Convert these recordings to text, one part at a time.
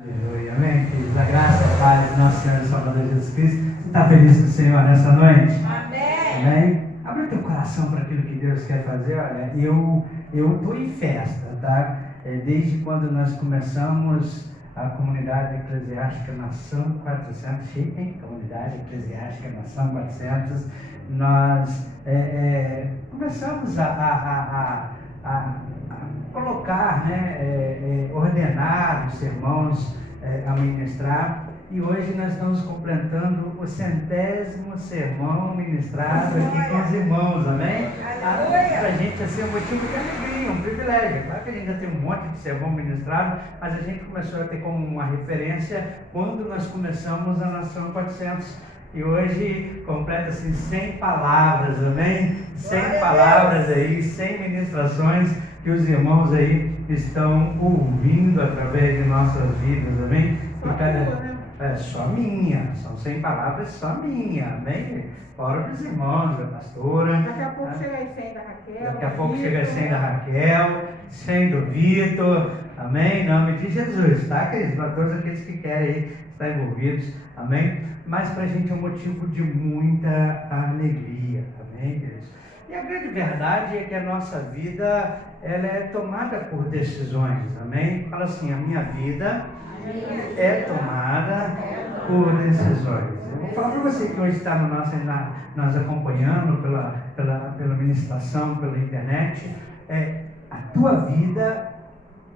Aleluia, amém, queridos? A graça e a paz de nosso Senhor e Salvador Jesus Cristo. Você está feliz com o Senhor nessa noite? Amém. Amém? Abre o teu coração para aquilo que Deus quer fazer. Olha, eu estou em festa, tá? Desde quando nós começamos a comunidade eclesiástica Nação 400, chique, hein? Comunidade eclesiástica Nação 400, nós começamos a colocar, ordenar os irmãos a ministrar, e hoje nós estamos completando o 100º sermão ministrado aqui com os irmãos, amém? Para a gente assim, é um motivo de alegria, um privilégio. Claro que a gente já tem um monte de sermão ministrado, mas a gente começou a ter como uma referência quando nós começamos a Nação 400. E hoje completa-se 100 palavras, amém? 100 palavras aí, 100 ministrações que os irmãos aí estão ouvindo através de nossas vidas, amém? Só minha, são 100 palavras só minha, amém? Fora dos irmãos, da pastora. Daqui a pouco chega aí 100 da Raquel. Daqui a pouco chega aí 100 da Raquel, 100 do Vitor, amém? Em nome de Jesus, tá, queridos? Para todos aqueles que querem estar envolvidos, amém? Mas para a gente é um motivo de muita alegria, amém, queridos? E a grande verdade é que a nossa vida, ela é tomada por decisões, amém? Fala assim, a minha vida é tomada por decisões. Eu vou falar para você que hoje está nós acompanhando pela ministração, pela internet, a tua vida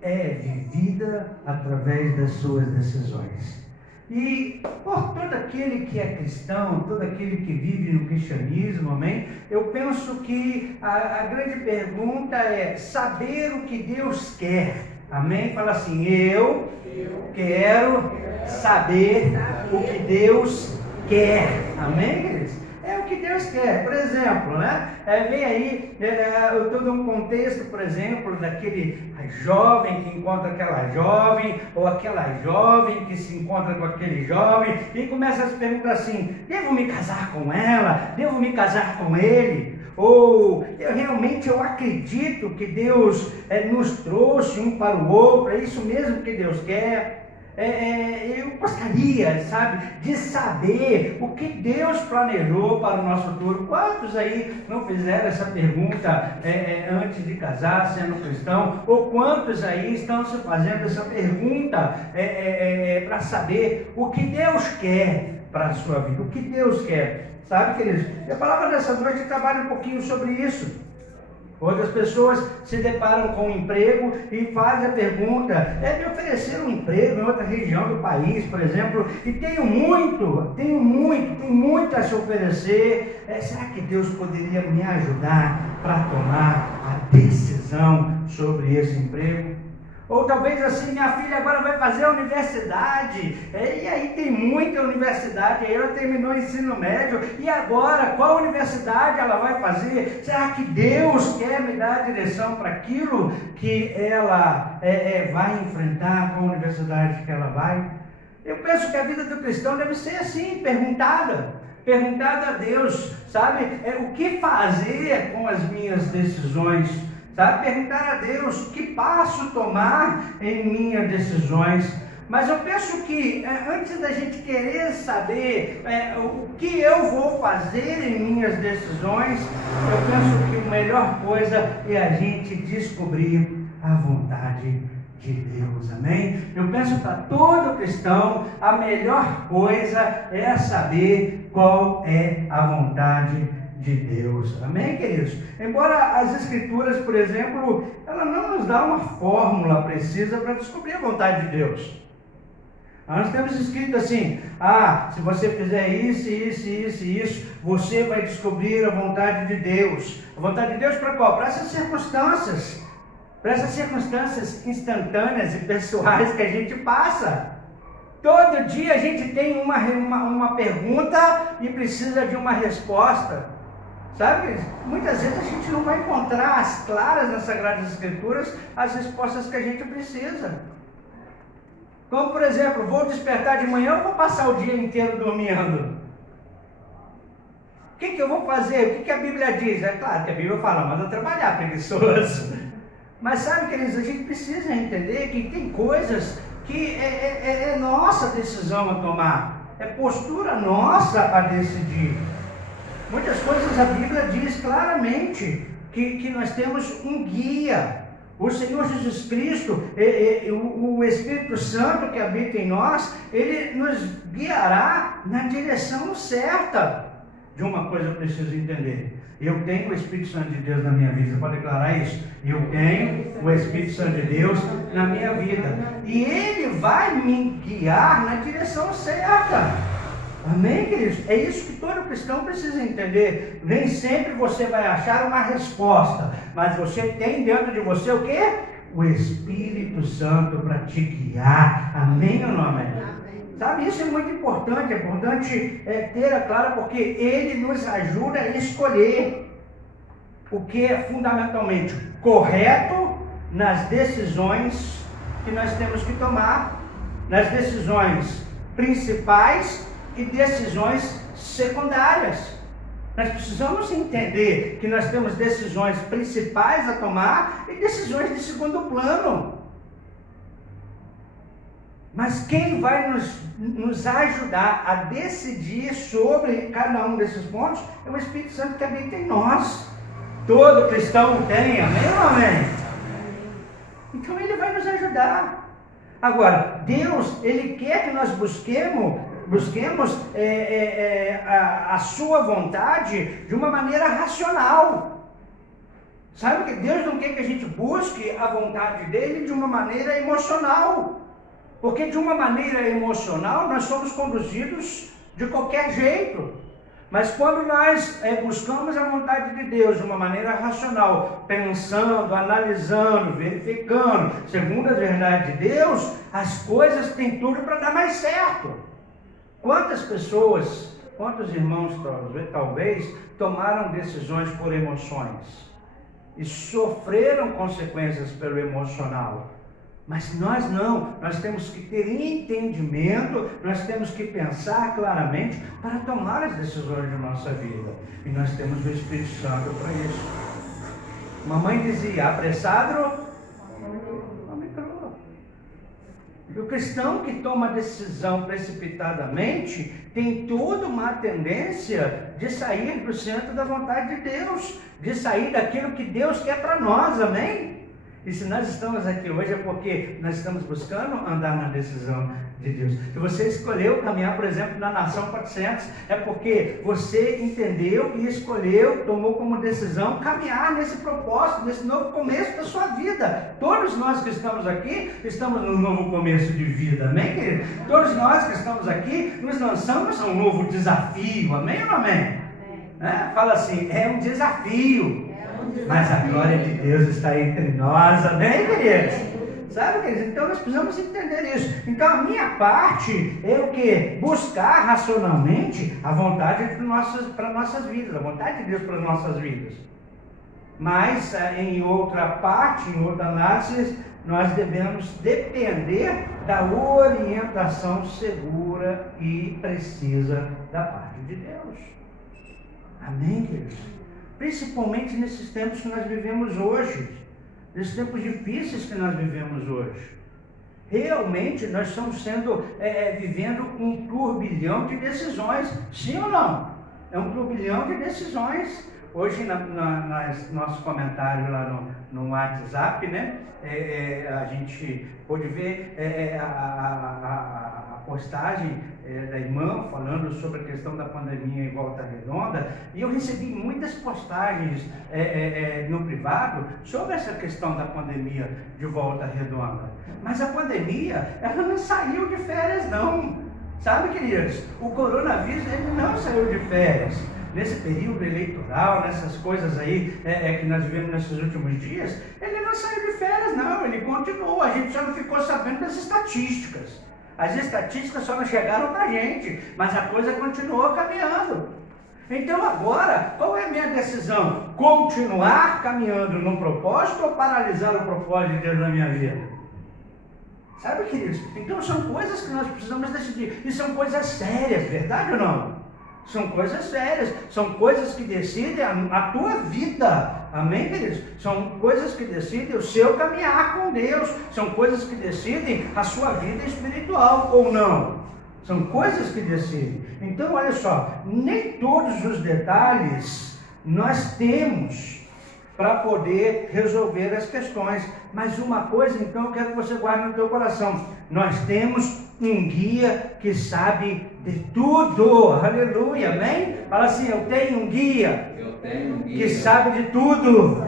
é vivida através das suas decisões. E por todo aquele que é cristão, todo aquele que vive no cristianismo, amém? Eu penso que a grande pergunta é saber o que Deus quer, amém? Fala assim, eu quero saber o que Deus quer, amém, queridos? É o que Deus quer. Por exemplo, né? Vem aí, eu estou dando um contexto, por exemplo, daquele jovem que encontra aquela jovem, ou aquela jovem que se encontra com aquele jovem, e começa a se perguntar assim, devo me casar com ela? Devo me casar com ele? Ou eu acredito que Deus nos trouxe um para o outro, é isso mesmo que Deus quer? Eu gostaria, sabe, de saber o que Deus planejou para o nosso futuro. Quantos aí não fizeram essa pergunta antes de casar, sendo cristão? Ou quantos aí estão se fazendo essa pergunta para saber o que Deus quer para a sua vida? O que Deus quer? Sabe, queridos? E a palavra dessa noite trabalha um pouquinho sobre isso. Outras pessoas se deparam com um emprego e fazem a pergunta, me oferecer um emprego em outra região do país, por exemplo, e tenho muito a se oferecer, será que Deus poderia me ajudar para tomar a decisão sobre esse emprego? Ou talvez assim, minha filha agora vai fazer a universidade, e aí tem muita universidade, aí ela terminou o ensino médio, e agora qual universidade ela vai fazer? Será que Deus quer me dar a direção para aquilo que ela vai enfrentar com a universidade que ela vai? Eu penso que a vida do cristão deve ser assim, perguntada a Deus, sabe? O que fazer com as minhas decisões? Sabe? Perguntar a Deus que passo tomar em minhas decisões. Mas eu penso que antes da gente querer saber o que eu vou fazer em minhas decisões, eu penso que a melhor coisa é a gente descobrir a vontade de Deus, amém? Eu penso para todo cristão, a melhor coisa é saber qual é a vontade de Deus, amém, queridos? Embora as escrituras, por exemplo, ela não nos dá uma fórmula precisa para descobrir a vontade de Deus. Nós temos escrito assim, se você fizer isso, você vai descobrir a vontade de Deus. A vontade de Deus para qual? Para essas circunstâncias instantâneas e pessoais que a gente passa. Todo dia a gente tem uma pergunta e precisa de uma resposta. Sabe, muitas vezes a gente não vai encontrar as claras nas Sagradas Escrituras as respostas que a gente precisa. Como, por exemplo, vou despertar de manhã ou vou passar o dia inteiro dormindo? O que eu vou fazer? O que a Bíblia diz? É claro que a Bíblia fala, manda trabalhar, preguiçoso. Mas sabe, queridos, a gente precisa entender que tem coisas que é nossa decisão a tomar, é postura nossa a decidir. Muitas coisas a Bíblia diz claramente que nós temos um guia. O Senhor Jesus Cristo, o Espírito Santo que habita em nós, Ele nos guiará na direção certa. De uma coisa eu preciso entender: eu tenho o Espírito Santo de Deus na minha vida. Você pode declarar isso? Eu tenho o Espírito Santo de Deus na minha vida, e Ele vai me guiar na direção certa. Amém, queridos? É isso que todo cristão precisa entender. Nem sempre você vai achar uma resposta, mas você tem dentro de você o quê? O Espírito Santo para te guiar. Amém ou não amém? Sabe, isso é muito importante. É importante ter claro, porque Ele nos ajuda a escolher o que é fundamentalmente correto nas decisões que nós temos que tomar, nas decisões principais e decisões secundárias. Nós precisamos entender que nós temos decisões principais a tomar e decisões de segundo plano. Mas quem vai nos ajudar a decidir sobre cada um desses pontos é o Espírito Santo que habita em nós. Todo cristão tem, amém ou amém? Então Ele vai nos ajudar. Agora, Deus, Ele quer que nós busquemos a sua vontade de uma maneira racional. Sabe que Deus não quer que a gente busque a vontade dele de uma maneira emocional, porque de uma maneira emocional nós somos conduzidos de qualquer jeito. Mas quando nós buscamos a vontade de Deus de uma maneira racional, pensando, analisando, verificando, segundo a verdade de Deus, as coisas têm tudo para dar mais certo. Quantas pessoas, quantos irmãos talvez tomaram decisões por emoções e sofreram consequências pelo emocional? Mas nós não, nós temos que ter entendimento, nós temos que pensar claramente para tomar as decisões de nossa vida. E nós temos o Espírito Santo para isso. Mamãe dizia: apressado, homem cru. E o cristão que toma decisão precipitadamente tem toda uma tendência de sair do centro da vontade de Deus, de sair daquilo que Deus quer para nós, amém? E se nós estamos aqui hoje é porque nós estamos buscando andar na decisão de Deus. Se você escolheu caminhar, por exemplo, na Nação 400, é porque você entendeu e escolheu, tomou como decisão caminhar nesse propósito, nesse novo começo da sua vida. Todos nós que estamos aqui, estamos num novo começo de vida, amém, querido? Todos nós que estamos aqui, nos lançamos a um novo desafio, amém ou não amém? Fala assim, é um desafio. Mas a glória de Deus está entre nós, amém, queridos? Sabe, queridos? Então nós precisamos entender isso. Então a minha parte é o que? Buscar racionalmente a vontade para nossas vidas, a vontade de Deus para as nossas vidas. Mas em outra parte, em outra análise, nós devemos depender da orientação segura e precisa da parte de Deus. Amém, queridos? Principalmente nesses tempos que nós vivemos hoje, nesses tempos difíceis que nós vivemos hoje. Realmente nós estamos vivendo um turbilhão de decisões, sim ou não? É um turbilhão de decisões. Hoje, nosso comentário lá no WhatsApp, né? A gente pôde ver a postagem da irmã falando sobre a questão da pandemia em Volta Redonda, e eu recebi muitas postagens no privado sobre essa questão da pandemia de Volta Redonda. Mas a pandemia, ela não saiu de férias não, sabe, queridos? O coronavírus, ele não saiu de férias. Nesse período eleitoral, nessas coisas aí que nós vivemos nesses últimos dias, ele não saiu de férias não, ele continuou. A gente só não ficou sabendo das estatísticas. As estatísticas só não chegaram para a gente, mas a coisa continuou caminhando. Então agora, qual é a minha decisão? Continuar caminhando no propósito ou paralisar o propósito de Deus na minha vida? Sabe, queridos? Então são coisas que nós precisamos decidir. E são coisas sérias, verdade ou não? São coisas sérias, são coisas que decidem a tua vida, amém, queridos? São coisas que decidem o seu caminhar com Deus, são coisas que decidem a sua vida espiritual ou não, são coisas que decidem. Então, olha só, nem todos os detalhes nós temos para poder resolver as questões, mas uma coisa, então, eu quero que você guarde no teu coração: nós temos um guia que sabe de tudo, aleluia, amém? Fala assim: eu tenho um guia, que sabe de tudo.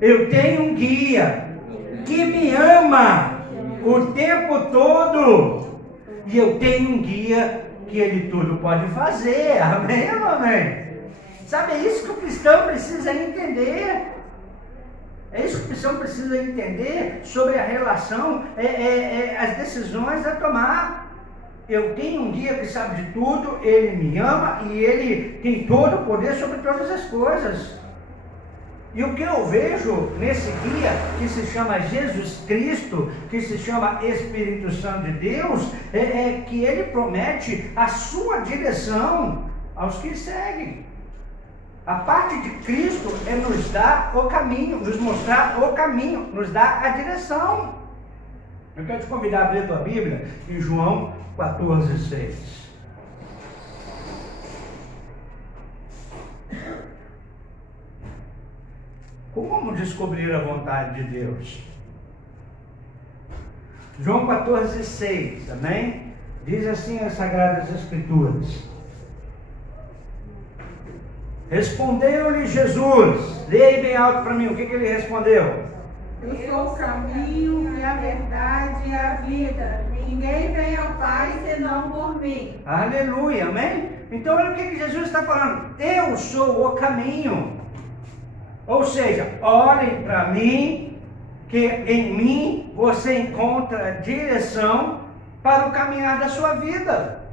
Eu tenho um guia que me ama o tempo todo, e eu tenho um guia que ele tudo pode fazer, amém ou amém? Sabe, é isso que o cristão precisa entender. É isso que o cristão precisa entender sobre a relação, as decisões a tomar. Eu tenho um guia que sabe de tudo, ele me ama e ele tem todo o poder sobre todas as coisas. E o que eu vejo nesse guia, que se chama Jesus Cristo, que se chama Espírito Santo de Deus, é que ele promete a sua direção aos que seguem. A parte de Cristo é nos dar o caminho, nos mostrar o caminho, nos dar a direção. Eu quero te convidar a ler a tua Bíblia em João 14:6. Como descobrir a vontade de Deus? João 14:6, amém? Diz assim as Sagradas Escrituras: respondeu-lhe Jesus, leia aí bem alto para mim, o que ele respondeu? Eu sou o caminho e a verdade e a vida. Ninguém vem ao Pai senão por mim. Aleluia, amém? Então olha o que Jesus está falando: eu sou o caminho. Ou seja, olhem para mim, que em mim você encontra direção para o caminhar da sua vida.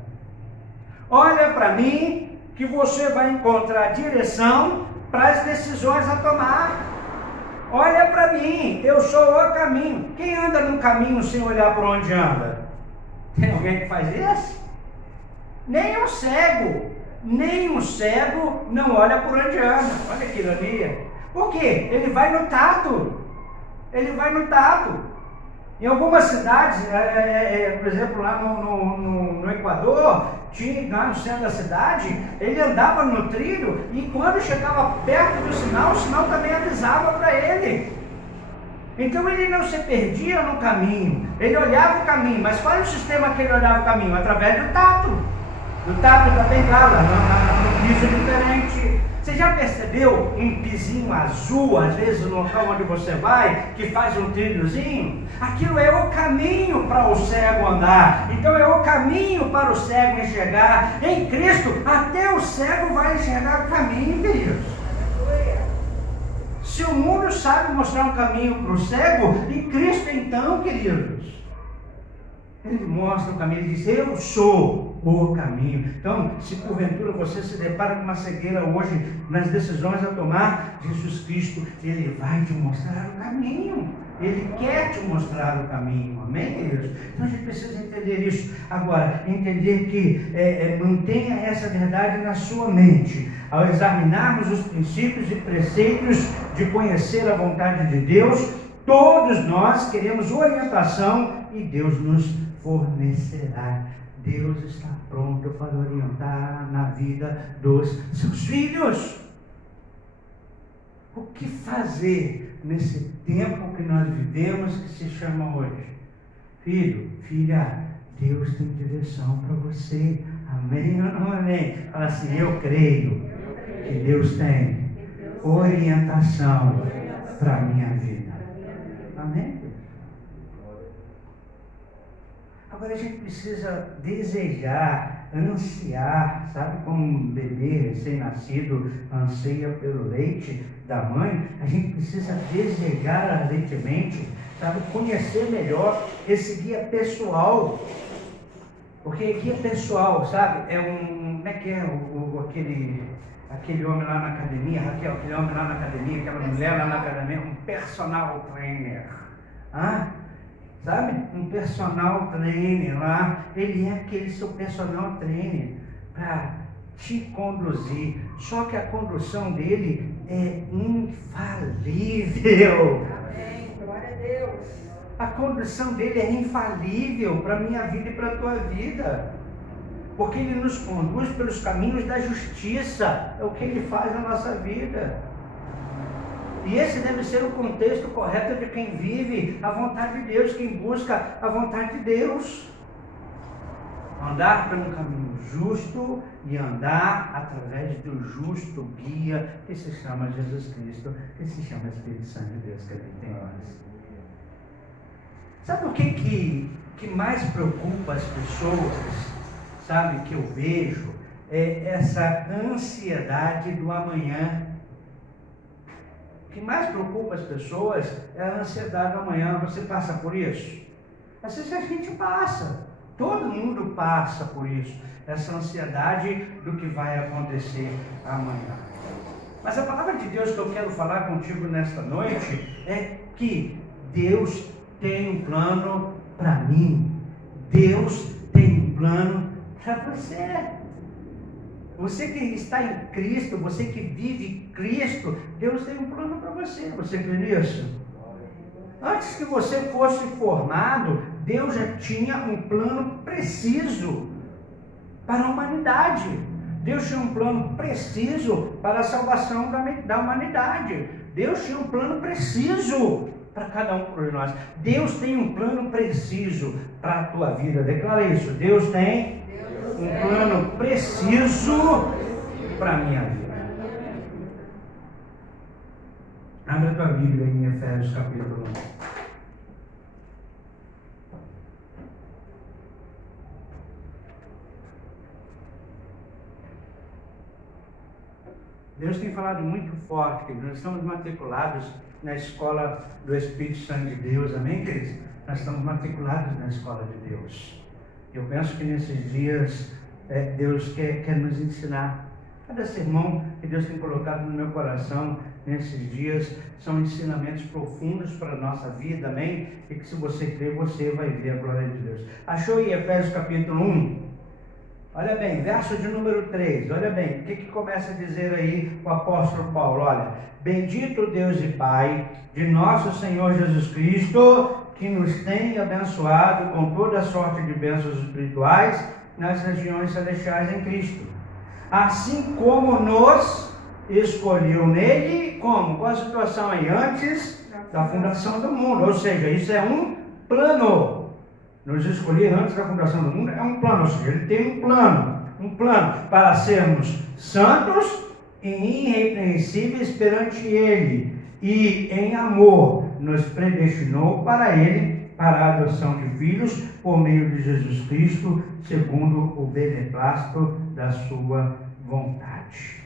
Olha para mim, que você vai encontrar direção para as decisões a tomar. Olha para mim, eu sou o caminho. Quem anda no caminho sem olhar para onde anda? Tem alguém que faz isso? Nem o cego. Nem o cego não olha por onde anda. Olha que ironia. Por quê? Ele vai no tato. Ele vai no tato. Em algumas cidades, por exemplo, lá no Equador, tinha, lá no centro da cidade, ele andava no trilho e quando chegava perto do sinal, o sinal também avisava para ele. Então ele não se perdia no caminho, ele olhava o caminho. Mas qual é o sistema que ele olhava o caminho? Através do tato da bengala, no piso diferente. Você já percebeu um pisinho azul, às vezes no local onde você vai, que faz um trilhozinho? Aquilo é o caminho para o cego andar. Então é o caminho para o cego enxergar. Em Cristo, até o cego vai enxergar o caminho, queridos. Se o mundo sabe mostrar um caminho para o cego, em Cristo então, queridos, ele mostra o caminho, ele diz: eu sou o caminho. Então, se porventura você se depara com uma cegueira hoje, nas decisões a tomar, Jesus Cristo, ele vai te mostrar o caminho. Ele quer te mostrar o caminho, amém, queridos? Então a gente precisa entender isso. Agora, entender que mantenha essa verdade na sua mente. Ao examinarmos os princípios e preceitos de conhecer a vontade de Deus, todos nós queremos orientação e Deus nos fornecerá. Deus está pronto para orientar na vida dos seus filhos. O que fazer nesse tempo que nós vivemos, que se chama hoje? Filho, filha, Deus tem direção para você. Amém ou não amém? Fala assim: eu creio que Deus tem orientação para a minha vida. Amém? Agora a gente precisa desejar, ansiar, sabe como um bebê recém-nascido anseia pelo leite da mãe? A gente precisa desejar ardentemente, sabe, conhecer melhor esse guia pessoal. Porque guia pessoal, sabe, é como é que é aquele homem lá na academia, Raquel, aquele homem lá na academia, aquela mulher lá na academia, um personal trainer. Sabe? Um personal trainer lá, ele é aquele seu personal trainer para te conduzir. Só que a condução dele é infalível. Amém. Glória a Deus. A condução dele é infalível para a minha vida e para a tua vida. Porque ele nos conduz pelos caminhos da justiça. É o que ele faz na nossa vida. E esse deve ser o contexto correto de quem vive a vontade de Deus, quem busca a vontade de Deus. Andar por um caminho justo e andar através do justo guia que se chama Jesus Cristo, que se chama Espírito Santo de Deus que habita em nós. Sabe o que mais preocupa as pessoas? Sabe, que eu vejo? É essa ansiedade do amanhã. O que mais preocupa as pessoas é a ansiedade do amanhã. Você passa por isso? Às vezes a gente passa. Todo mundo passa por isso. Essa ansiedade do que vai acontecer amanhã. Mas a palavra de Deus que eu quero falar contigo nesta noite é que Deus tem um plano para mim. Deus tem um plano para você. Você que está em Cristo, você que vive Cristo, Deus tem um plano para você. Você crê nisso? Antes que você fosse formado, Deus já tinha um plano preciso para a humanidade. Deus tinha um plano preciso para a salvação da humanidade. Deus tinha um plano preciso para cada um de nós. Deus tem um plano preciso para a tua vida. Declara isso. Deus tem um plano preciso para a minha vida. Abra a tua Bíblia em Efésios capítulo 1. Deus tem falado muito forte, queridos. Nós estamos matriculados na escola do Espírito Santo de Deus, amém, queridos? Nós estamos matriculados na escola de Deus. Eu penso que nesses dias Deus quer nos ensinar. Cada sermão que Deus tem colocado no meu coração nesses dias são ensinamentos profundos para a nossa vida, amém? E que se você crer, você vai ver a glória de Deus. Achou aí Efésios capítulo 1? Olha bem, verso de número 3, olha bem, o que começa a dizer aí o apóstolo Paulo? Olha, bendito Deus e Pai de nosso Senhor Jesus Cristo, que nos tem abençoado com toda sorte de bênçãos espirituais nas regiões celestiais em Cristo. Assim como nos escolheu nele, como? Qual a situação aí? Antes da fundação do mundo, ou seja, isso é um plano. Nos escolher antes da fundação do mundo é um plano, ou seja, ele tem um plano para sermos santos e irrepreensíveis perante ele, e em amor nos predestinou para ele, para a adoção de filhos por meio de Jesus Cristo, segundo o beneplácito da sua vontade.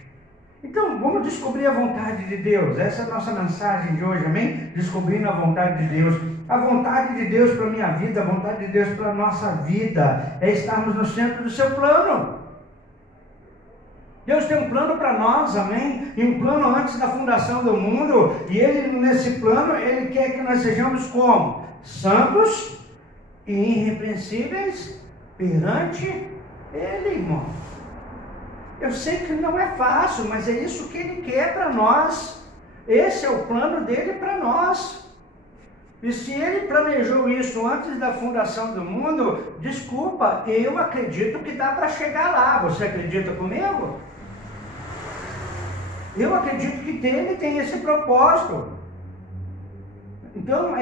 Então, vamos descobrir a vontade de Deus. Essa é a nossa mensagem de hoje, amém? Descobrindo a vontade de Deus. A vontade de Deus para a minha vida, a vontade de Deus para a nossa vida, é estarmos no centro do seu plano. Deus tem um plano para nós, amém? E um plano antes da fundação do mundo. E Ele, nesse plano, Ele quer que nós sejamos como? Santos e irrepreensíveis perante Ele, irmão. Eu sei que não é fácil, mas é isso que Ele quer para nós. Esse é o plano dEle para nós. E se Ele planejou isso antes da fundação do mundo, desculpa, eu acredito que dá para chegar lá. Você acredita comigo? Eu acredito que Ele tem esse propósito. Então,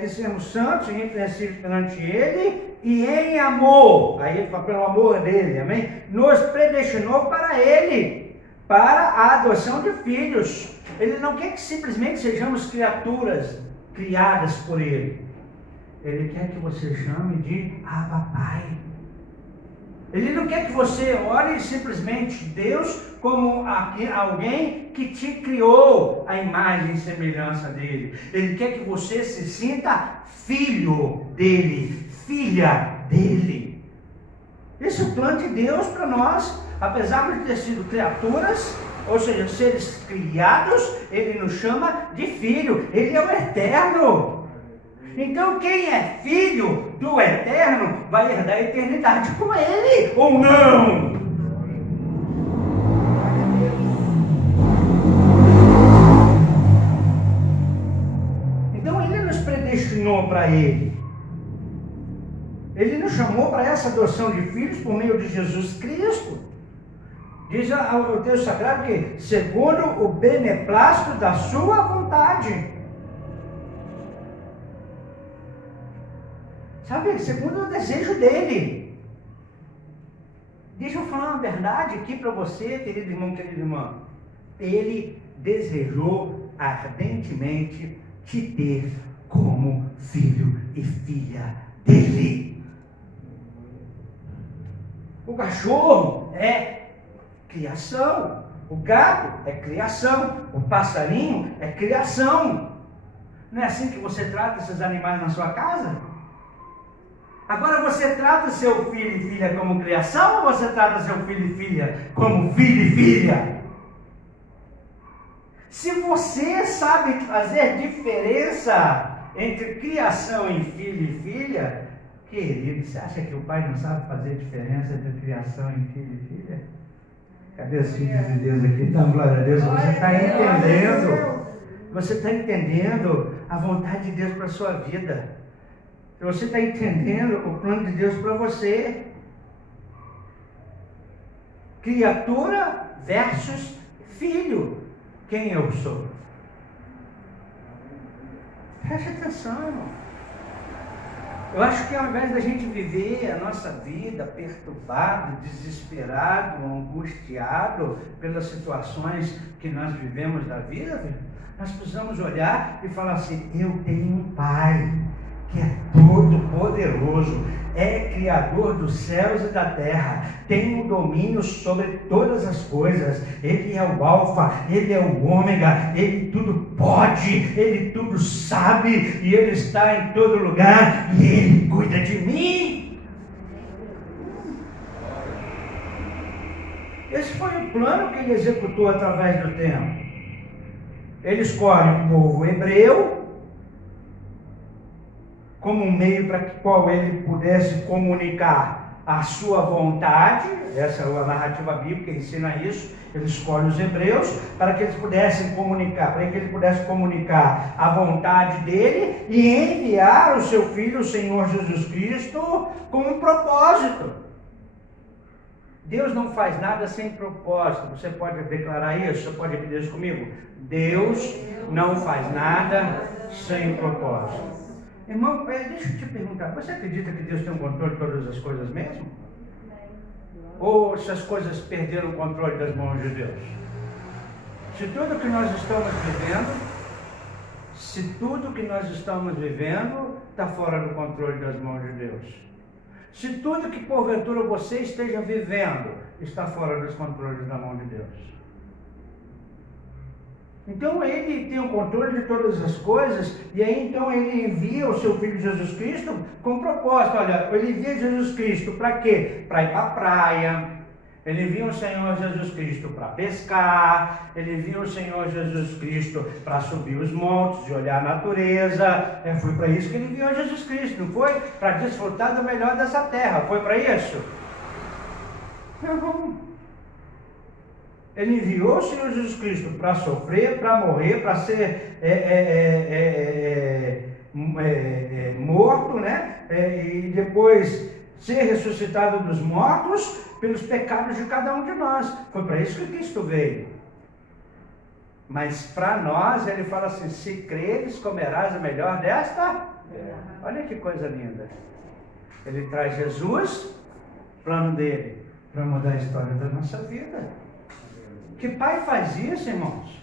que sermos santos e irrepreensíveis perante Ele e em amor. Aí ele fala pelo amor dEle, amém? Nos predestinou para Ele, para a adoção de filhos. Ele não quer que simplesmente sejamos criaturas criadas por Ele. Ele quer que você chame de Abba Pai. Ele não quer que você olhe simplesmente Deus como alguém que te criou a imagem e semelhança dele. Ele quer que você se sinta filho dele, filha dele. Esse é o plano de Deus para nós. Apesar de ter sido criaturas, ou seja, seres criados, Ele nos chama de filho. Ele é o eterno. Então quem é filho do eterno vai herdar a eternidade com Ele, ou não? predestinou para Ele. Ele nos chamou para essa adoção de filhos por meio de Jesus Cristo. Diz o texto sagrado que segundo o beneplácito da sua vontade. Sabe, segundo o desejo dele. Deixa eu falar uma verdade aqui para você, querido irmão, querida irmã. Ele desejou ardentemente te ter como filho e filha dele. O cachorro é criação, o gato é criação, o passarinho é criação. Não é assim que você trata esses animais na sua casa? Agora você trata seu filho e filha como criação, ou você trata seu filho e filha como filho e filha? Se você sabe fazer diferença entre criação em filho e filha, querido, você acha que o pai não sabe fazer diferença entre criação em filho e filha? Cadê os filhos de Deus aqui? Então, glória a Deus, você está entendendo. Você está entendendo a vontade de Deus para a sua vida. Você está entendendo o plano de Deus para você. Criatura versus filho. Quem eu sou? Preste atenção, irmão. Eu acho que ao invés da gente viver a nossa vida perturbado, desesperado, angustiado pelas situações que nós vivemos da vida, nós precisamos olhar e falar assim: eu tenho um Pai que é todo poderoso, é criador dos céus e da terra, tem o domínio sobre todas as coisas. Ele é o alfa, ele é o ômega, ele tudo pode, ele tudo sabe, e ele está em todo lugar, e ele cuida de mim. Esse foi o plano que ele executou através do tempo. Ele escolhe o povo hebreu como um meio para que qual ele pudesse comunicar a sua vontade. Essa é a narrativa bíblica que ensina isso. Ele escolhe os hebreus para que eles pudessem comunicar, para que ele pudesse comunicar a vontade dele e enviar o seu filho, o Senhor Jesus Cristo, com um propósito. Deus não faz nada sem propósito. Você pode declarar isso? Você pode repetir isso comigo? Deus não faz nada sem propósito. Irmão, deixa eu te perguntar, você acredita que Deus tem um controle de todas as coisas mesmo? Ou se as coisas perderam o controle das mãos de Deus? Se tudo que nós estamos vivendo está fora do controle das mãos de Deus. Se tudo que porventura você esteja vivendo está fora dos controles da mão de Deus. Então ele tem o controle de todas as coisas, e aí então ele envia o seu Filho Jesus Cristo com propósito. Olha, ele envia Jesus Cristo para quê? Para ir para a praia. Ele envia o Senhor Jesus Cristo para pescar. Ele envia o Senhor Jesus Cristo para subir os montes e olhar a natureza. Foi para isso que ele enviou Jesus Cristo, não foi? Para desfrutar do melhor dessa terra. Foi para isso? Não. Ele enviou o Senhor Jesus Cristo para sofrer, para morrer, para ser morto, né? E depois ser ressuscitado dos mortos pelos pecados de cada um de nós. Foi para isso que Cristo veio. Mas para nós, ele fala assim: se creres, comerás o melhor desta. Olha que coisa linda. Ele traz Jesus, plano dele, para mudar a história da nossa vida. Que pai faz isso, irmãos?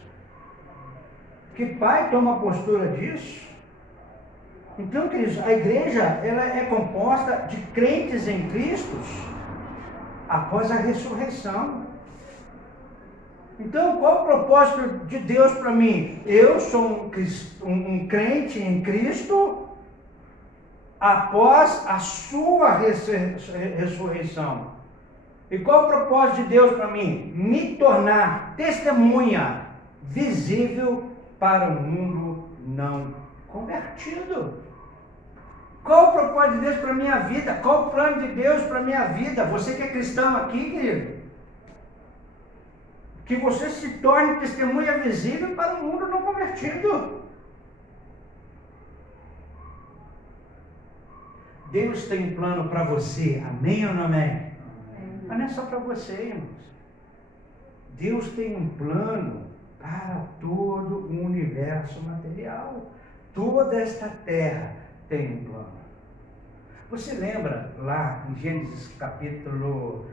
Que pai toma a postura disso? Então, queridos, a igreja ela é composta de crentes em Cristo após a ressurreição. Então, qual o propósito de Deus para mim? Eu sou um crente em Cristo após a sua ressurreição. E qual o propósito de Deus para mim? Me tornar testemunha visível para o mundo não convertido. Qual o propósito de Deus para a minha vida? Qual o plano de Deus para a minha vida? Você que é cristão aqui, querido, que você se torne testemunha visível para o mundo não convertido. Deus tem um plano para você, amém ou não amém? Mas não é só para você, irmãos. Deus tem um plano para todo o universo material. Toda esta terra tem um plano. Você lembra lá em Gênesis capítulo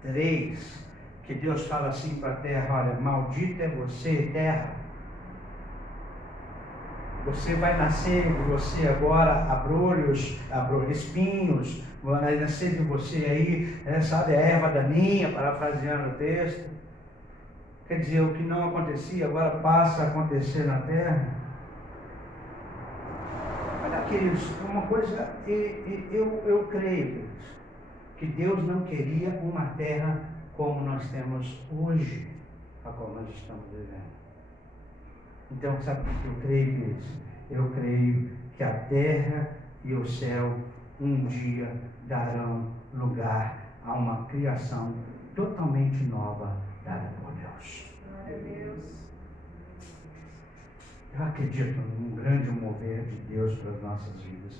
3, que Deus fala assim para a terra: olha, maldita é você, terra. Você vai nascer de você agora abrolhos, espinhos, vai nascer de você aí, sabe, a erva daninha, parafraseando o texto. Quer dizer, o que não acontecia agora passa a acontecer na terra. Olha, queridos, uma coisa, eu creio, queridos, que Deus não queria uma terra como nós temos hoje, a qual nós estamos vivendo. Então, sabe o que eu creio, queridos? Eu creio que a terra e o céu um dia darão lugar a uma criação totalmente nova dada por Deus. Eu acredito num grande mover de Deus para as nossas vidas.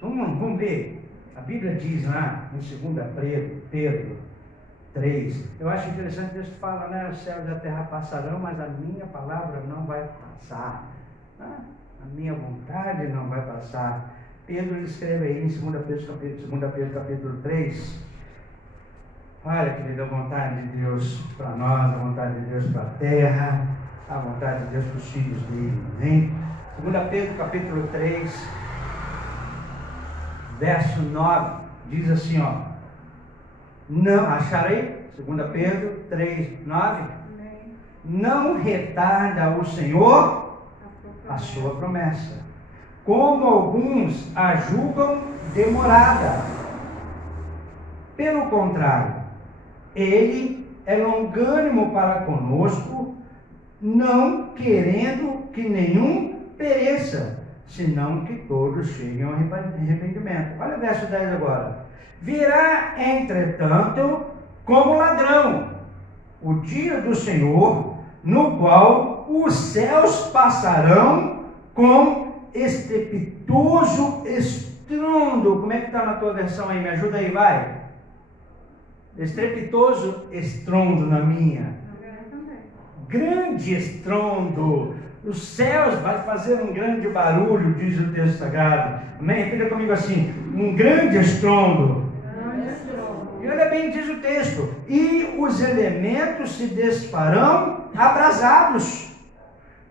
Vamos ver. A Bíblia diz lá, em 2 Pedro 3, eu acho interessante, Deus fala, né? Os céus e a terra passarão, mas a minha palavra não vai passar. Né? A minha vontade não vai passar. Pedro escreve aí em 2 Pedro capítulo 3. Olha, querido, a vontade de Deus para nós, a vontade de Deus para a terra, a vontade de Deus para os filhos dele, amém? 2 Pedro capítulo 3, verso 9, diz assim, ó: não, acharei? 2 Pedro 3, 9. Não retarda o Senhor a sua promessa, como alguns a julgam demorada. Pelo contrário, Ele é longânimo para conosco, não querendo que nenhum pereça, senão que todos cheguem ao arrependimento. Olha o verso 10 agora. Virá, entretanto, como ladrão o dia do Senhor, no qual os céus passarão com estrepitoso estrondo. Como é que está na tua versão aí? Me ajuda aí, vai. Estrepitoso estrondo na minha. Grande estrondo. Os céus vai fazer um grande barulho, diz o texto sagrado. Amém? Repita comigo assim: um grande estrondo. E olha bem, diz o texto: e os elementos se desfarão abrasados.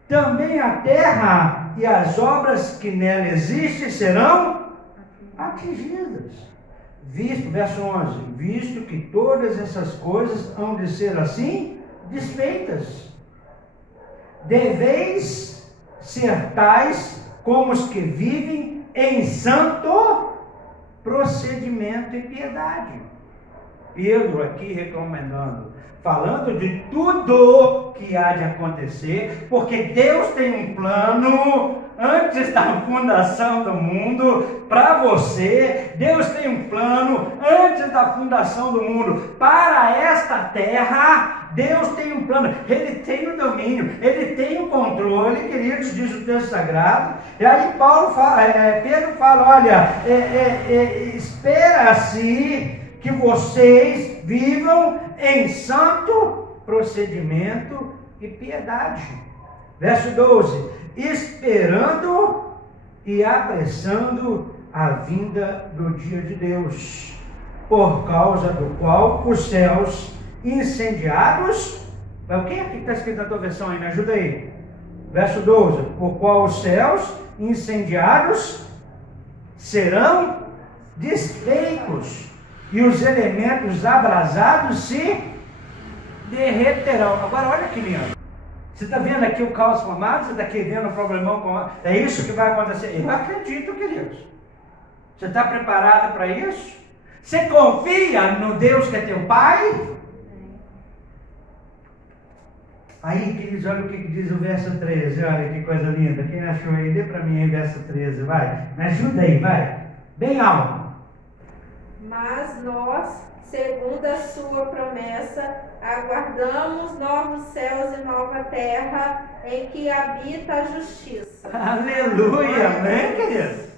Também a terra e as obras que nela existem serão atingidas. Verso 11: visto que todas essas coisas hão de ser assim desfeitas, deveis ser tais como os que vivem em santo procedimento e piedade. Pedro aqui recomendando, falando de tudo que há de acontecer, porque Deus tem um plano antes da fundação do mundo para você. Deus tem um plano antes da fundação do mundo para esta terra. Deus tem um plano, Ele tem o domínio, Ele tem o controle, queridos, diz o texto sagrado. E aí Pedro fala, olha, espera-se que vocês vivam em santo procedimento e piedade. Verso 12: esperando e apressando a vinda do dia de Deus, por causa do qual os céus incendiados... O que está escrito na tua versão aí? Me ajuda aí. Verso 12: por qual os céus incendiados serão desfeitos, e os elementos abrasados se derreterão. Agora olha que lindo. Você está vendo aqui o caos formado? Você está aqui vendo o problemão com... É isso que vai acontecer? Eu acredito, queridos. Você está preparado para isso? Você confia no Deus que é teu Pai? Aí, queridos, olha o que diz o verso 13. Olha que coisa linda. Quem achou aí? Dê para mim aí o verso 13, vai. Me ajuda aí, vai. Bem alto. Mas nós, segundo a sua promessa, aguardamos novos céus e nova terra, em que habita a justiça. Aleluia, amém, querido?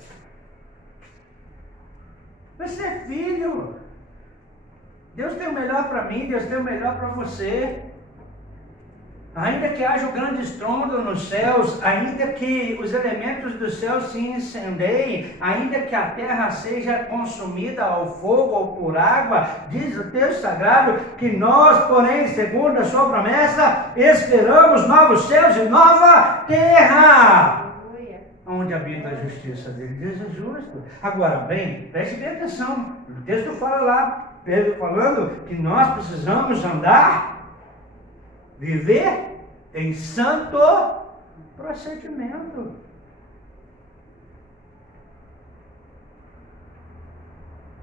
Deus tem o melhor para mim, Deus tem o melhor para você. Ainda que haja um grande estrondo nos céus, ainda que os elementos do céu se incendeiem, ainda que a terra seja consumida ao fogo ou por água, diz o texto sagrado que nós, porém, segundo a sua promessa, esperamos novos céus e nova terra, onde habita a justiça dele. Deus é justo. Agora, bem, preste bem atenção, o texto fala lá, Pedro falando que nós precisamos viver em santo procedimento.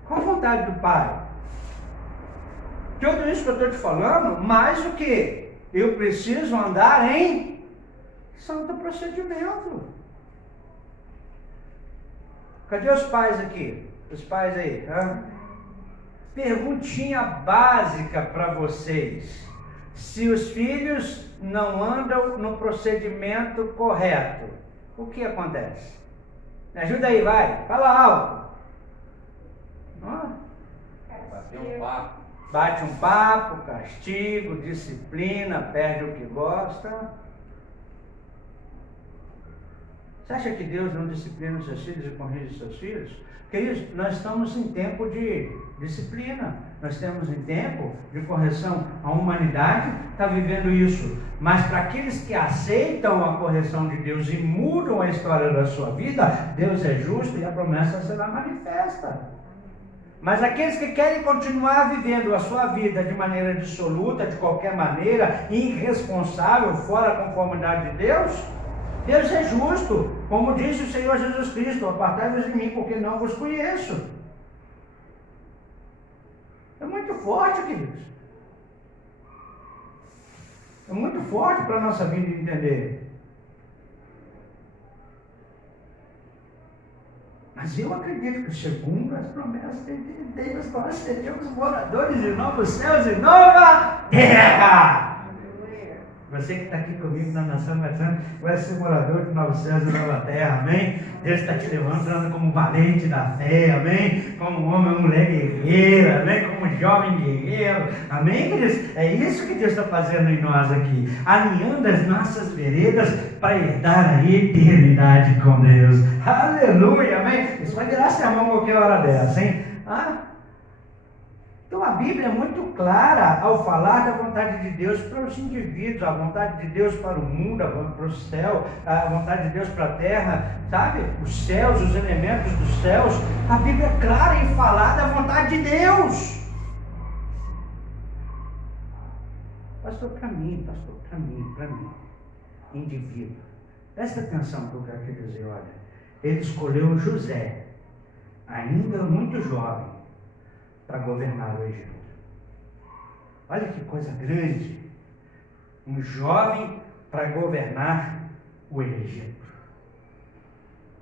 Qual a vontade do Pai? Tudo isso que eu estou te falando, mais o que? Eu preciso andar em santo procedimento. Cadê os pais aqui? Os pais aí? Perguntinha básica para vocês. Se os filhos não andam no procedimento correto, o que acontece? Me ajuda aí, vai. Fala alto. Bate um papo, castigo, disciplina, perde o que gosta. Você acha que Deus não disciplina os seus filhos e corrige os seus filhos? Queridos, nós estamos em tempo de disciplina, nós estamos em tempo de correção. A humanidade está vivendo isso, mas para aqueles que aceitam a correção de Deus e mudam a história da sua vida, Deus é justo e a promessa será manifesta. Mas aqueles que querem continuar vivendo a sua vida de maneira dissoluta, de qualquer maneira, irresponsável, fora da conformidade de Deus, Deus é justo, como disse o Senhor Jesus Cristo: apartai-vos de mim, porque não vos conheço. É muito forte, queridos. É muito forte para a nossa vida entender. Mas eu acredito que, segundo as promessas de Deus, nós seremos moradores de novos céus e nova terra. Você que está aqui comigo na Nação Batista vai ser morador de novos céus e nova terra, amém? Deus está te levantando como valente da fé, amém? Como homem ou mulher guerreira, amém? Como jovem guerreiro, amém, queridos? É isso que Deus está fazendo em nós aqui, alinhando as nossas veredas para herdar a eternidade com Deus. Aleluia, amém? Isso vai virar sermão qualquer hora dessa, hein? Então a Bíblia é muito clara ao falar da vontade de Deus para os indivíduos, a vontade de Deus para o mundo, para o céu, a vontade de Deus para a terra, sabe? Os céus, os elementos dos céus. A Bíblia é clara em falar da vontade de Deus. Pastor, para mim, indivíduo. Presta atenção no que eu quero te dizer, olha. Ele escolheu José, ainda muito jovem, para governar o Egito. Olha que coisa grande. Um jovem para governar o Egito.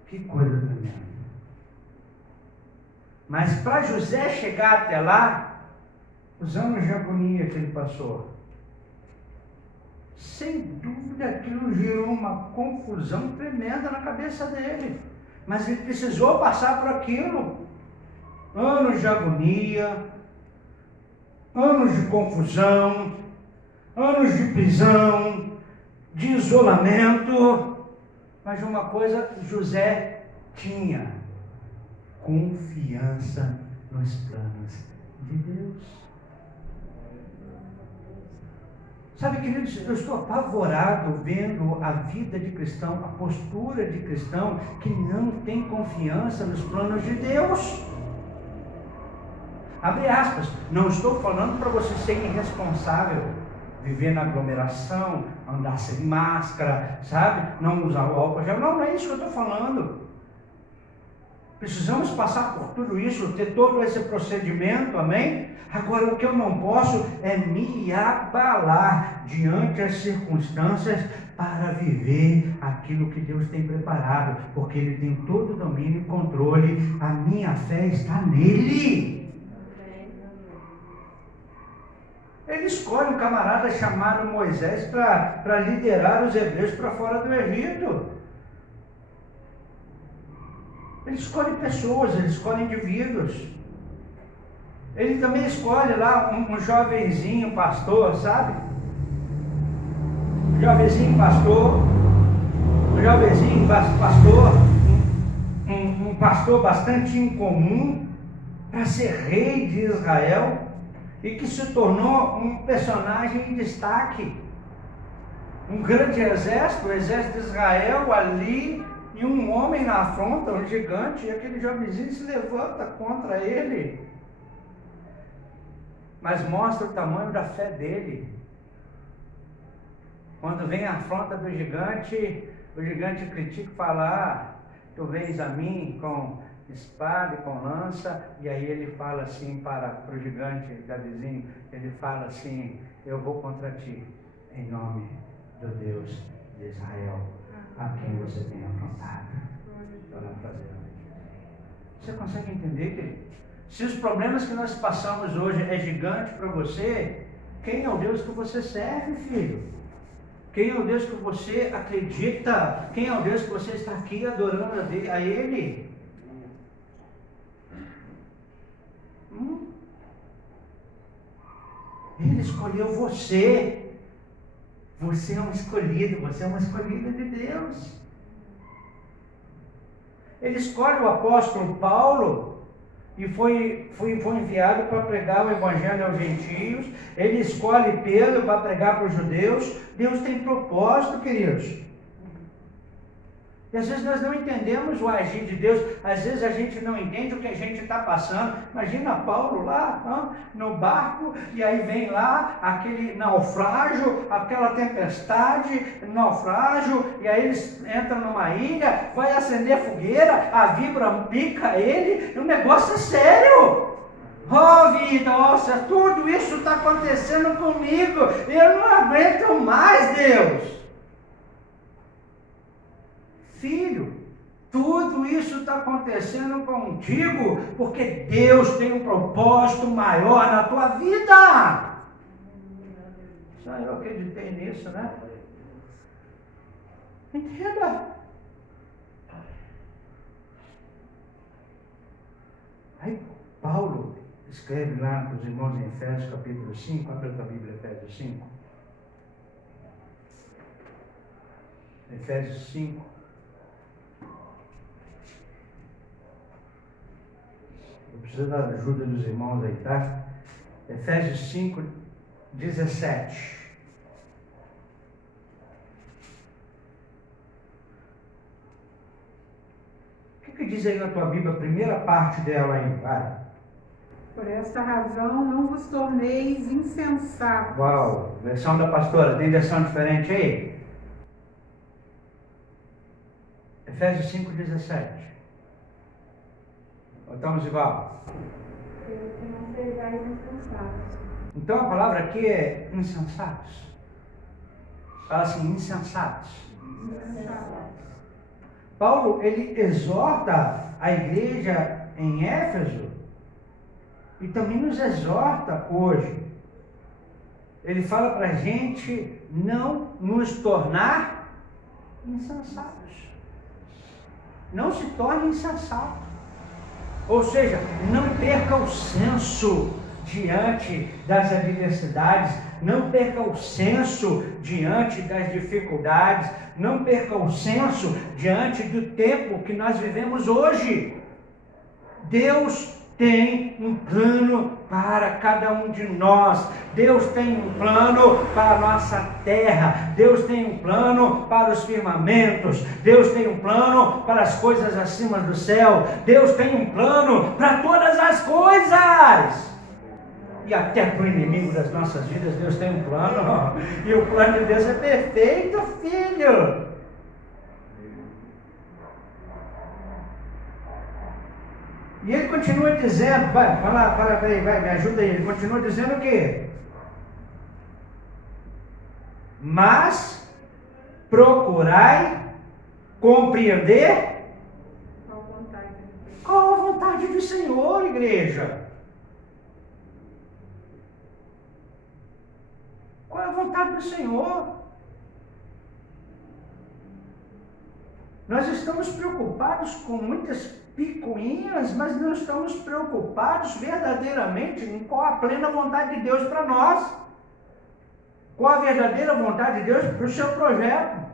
Que coisa tremenda. Mas para José chegar até lá, os anos de agonia que ele passou, sem dúvida aquilo gerou uma confusão tremenda na cabeça dele. Mas ele precisou passar por aquilo. Anos de agonia, anos de confusão, anos de prisão, de isolamento. Mas uma coisa José tinha: confiança nos planos de Deus. Sabe, queridos, eu estou apavorado vendo a vida de cristão, a postura de cristão que não tem confiança nos planos de Deus. Abre aspas, não estou falando para você ser irresponsável, viver na aglomeração, andar sem máscara, sabe? Não usar o álcool gel. Não é isso que eu estou falando. Precisamos passar por tudo isso, ter todo esse procedimento, amém? Agora, o que eu não posso é me abalar diante das circunstâncias para viver aquilo que Deus tem preparado, porque Ele tem todo o domínio e controle. A minha fé está nele. Ele escolhe um camarada chamado Moisés para liderar os hebreus para fora do Egito. Ele escolhe pessoas, ele escolhe indivíduos. Ele também escolhe lá um jovenzinho pastor, sabe? Um jovenzinho pastor, um pastor bastante incomum, para ser rei de Israel, e que se tornou um personagem em destaque. Um grande exército, o exército de Israel ali, e um homem na afronta, um gigante, e aquele jovenzinho se levanta contra ele. Mas mostra o tamanho da fé dele. Quando vem a afronta do gigante, o gigante critica e fala: tu vens a mim com espada e com lança, e aí ele fala assim para o gigante Davizinho, ele fala assim: eu vou contra ti, em nome do Deus de Israel, a quem você tem afrontado. Você consegue entender, querido? Se os problemas que nós passamos hoje é gigante para você, quem é o Deus que você serve, filho? Quem é o Deus que você acredita? Quem é o Deus que você está aqui adorando a Ele? Ele escolheu você. Você é um escolhido, você é uma escolhida de Deus. Ele escolhe o apóstolo Paulo e foi enviado para pregar o evangelho aos gentios. Ele escolhe Pedro para pregar para os judeus. Deus tem propósito, queridos. E às vezes nós não entendemos o agir de Deus. Às vezes a gente não entende o que a gente está passando. Imagina Paulo lá no barco, e aí vem lá aquele naufrágio, aquela tempestade, naufrágio, e aí eles entram numa ilha, vai acender fogueira, a víbora pica ele, o negócio é sério. Oh vida, nossa, tudo isso está acontecendo comigo, eu não aguento mais, Deus. Filho, tudo isso está acontecendo contigo porque Deus tem um propósito maior na tua vida. Só eu acreditei nisso, né? Entenda. Aí Paulo escreve lá para os irmãos em Efésios capítulo 5, abre a Bíblia, Efésios 5. Efésios 5. Eu preciso da ajuda dos irmãos aí, tá? Efésios 5, 17. O que diz aí na tua Bíblia, a primeira parte dela aí, vai? Por esta razão não vos torneis insensatos. Uau, versão da pastora, tem versão diferente aí? Efésios 5, 17. Estamos igual? Que não sejais insensatos. Então a palavra aqui é insensatos. Fala assim, insensatos. Paulo, ele exorta a igreja em Éfeso e também nos exorta hoje. Ele fala para a gente não nos tornar insensatos. Não se torne insensato. Ou seja, não perca o senso diante das adversidades, não perca o senso diante das dificuldades, não perca o senso diante do tempo que nós vivemos hoje. Deus tem um plano para cada um de nós. Deus tem um plano para a nossa terra. Deus tem um plano para os firmamentos. Deus tem um plano para as coisas acima do céu. Deus tem um plano para todas as coisas. E até para o inimigo das nossas vidas, Deus tem um plano. E o plano de Deus é perfeito, filho. E ele continua dizendo, vai me ajuda aí, ele continua dizendo o quê? Mas procurai compreender qual a vontade do Senhor, igreja. Qual é a vontade do Senhor? Nós estamos preocupados com muitas picuinhas, mas não estamos preocupados verdadeiramente em qual a plena vontade de Deus para nós. Qual a verdadeira vontade de Deus para o seu projeto.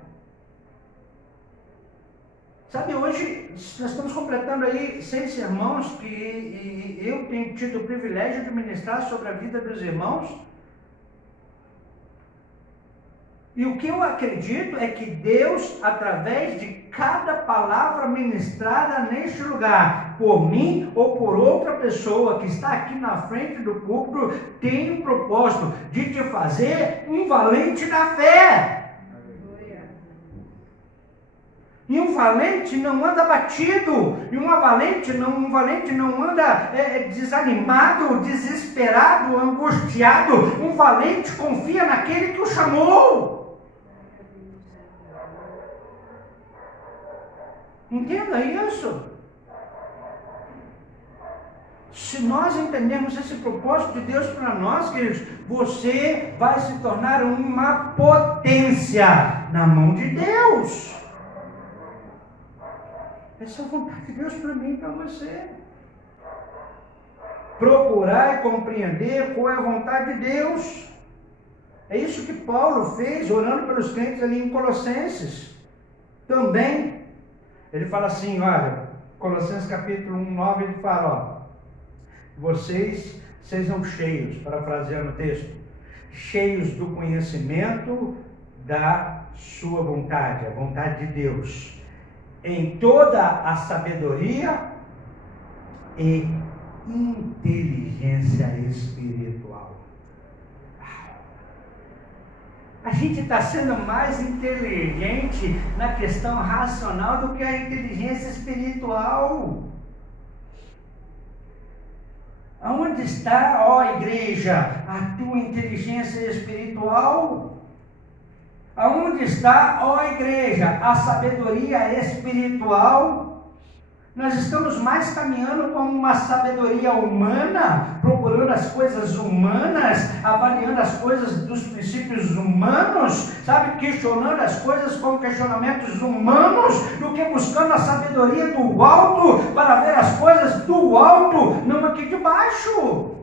Sabe, hoje nós estamos completando aí 6 sermões que eu tenho tido o privilégio de ministrar sobre a vida dos irmãos. E o que eu acredito é que Deus, através de cada palavra ministrada neste lugar, por mim ou por outra pessoa que está aqui na frente do púlpito, tem o propósito de te fazer um valente na fé. E um valente não anda abatido, e um valente não anda desanimado, desesperado, angustiado. Um valente confia naquele que o chamou. Entenda isso. Se nós entendermos esse propósito de Deus para nós, queridos, você vai se tornar uma potência na mão de Deus. Essa é a vontade de Deus para mim e para você. Procurar e compreender qual é a vontade de Deus. É isso que Paulo fez, orando pelos crentes ali em Colossenses. Também, ele fala assim, olha, Colossenses capítulo 1, 9, ele fala, vocês sejam cheios, parafraseando o texto, cheios do conhecimento da sua vontade, a vontade de Deus, em toda a sabedoria e inteligência espiritual. A gente está sendo mais inteligente na questão racional do que a inteligência espiritual. Aonde está, ó igreja, a tua inteligência espiritual? Aonde está, ó igreja, a sabedoria espiritual? Nós estamos mais caminhando com uma sabedoria humana, procurando as coisas humanas, avaliando as coisas dos princípios humanos, sabe, questionando as coisas com questionamentos humanos, do que buscando a sabedoria do alto, para ver as coisas do alto, não aqui de baixo.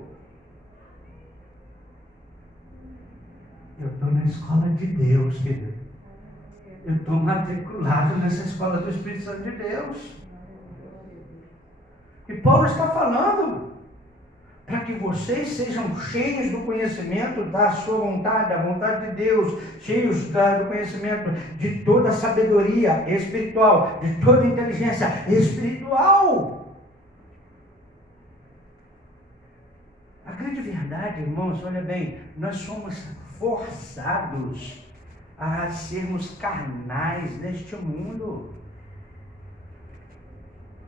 Eu estou na escola de Deus, querido. Eu estou matriculado nessa escola do Espírito Santo de Deus. E Paulo está falando para que vocês sejam cheios do conhecimento da sua vontade, da vontade de Deus, cheios do conhecimento de toda a sabedoria espiritual, de toda a inteligência espiritual. A grande verdade, irmãos, olha bem, nós somos forçados a sermos carnais neste mundo.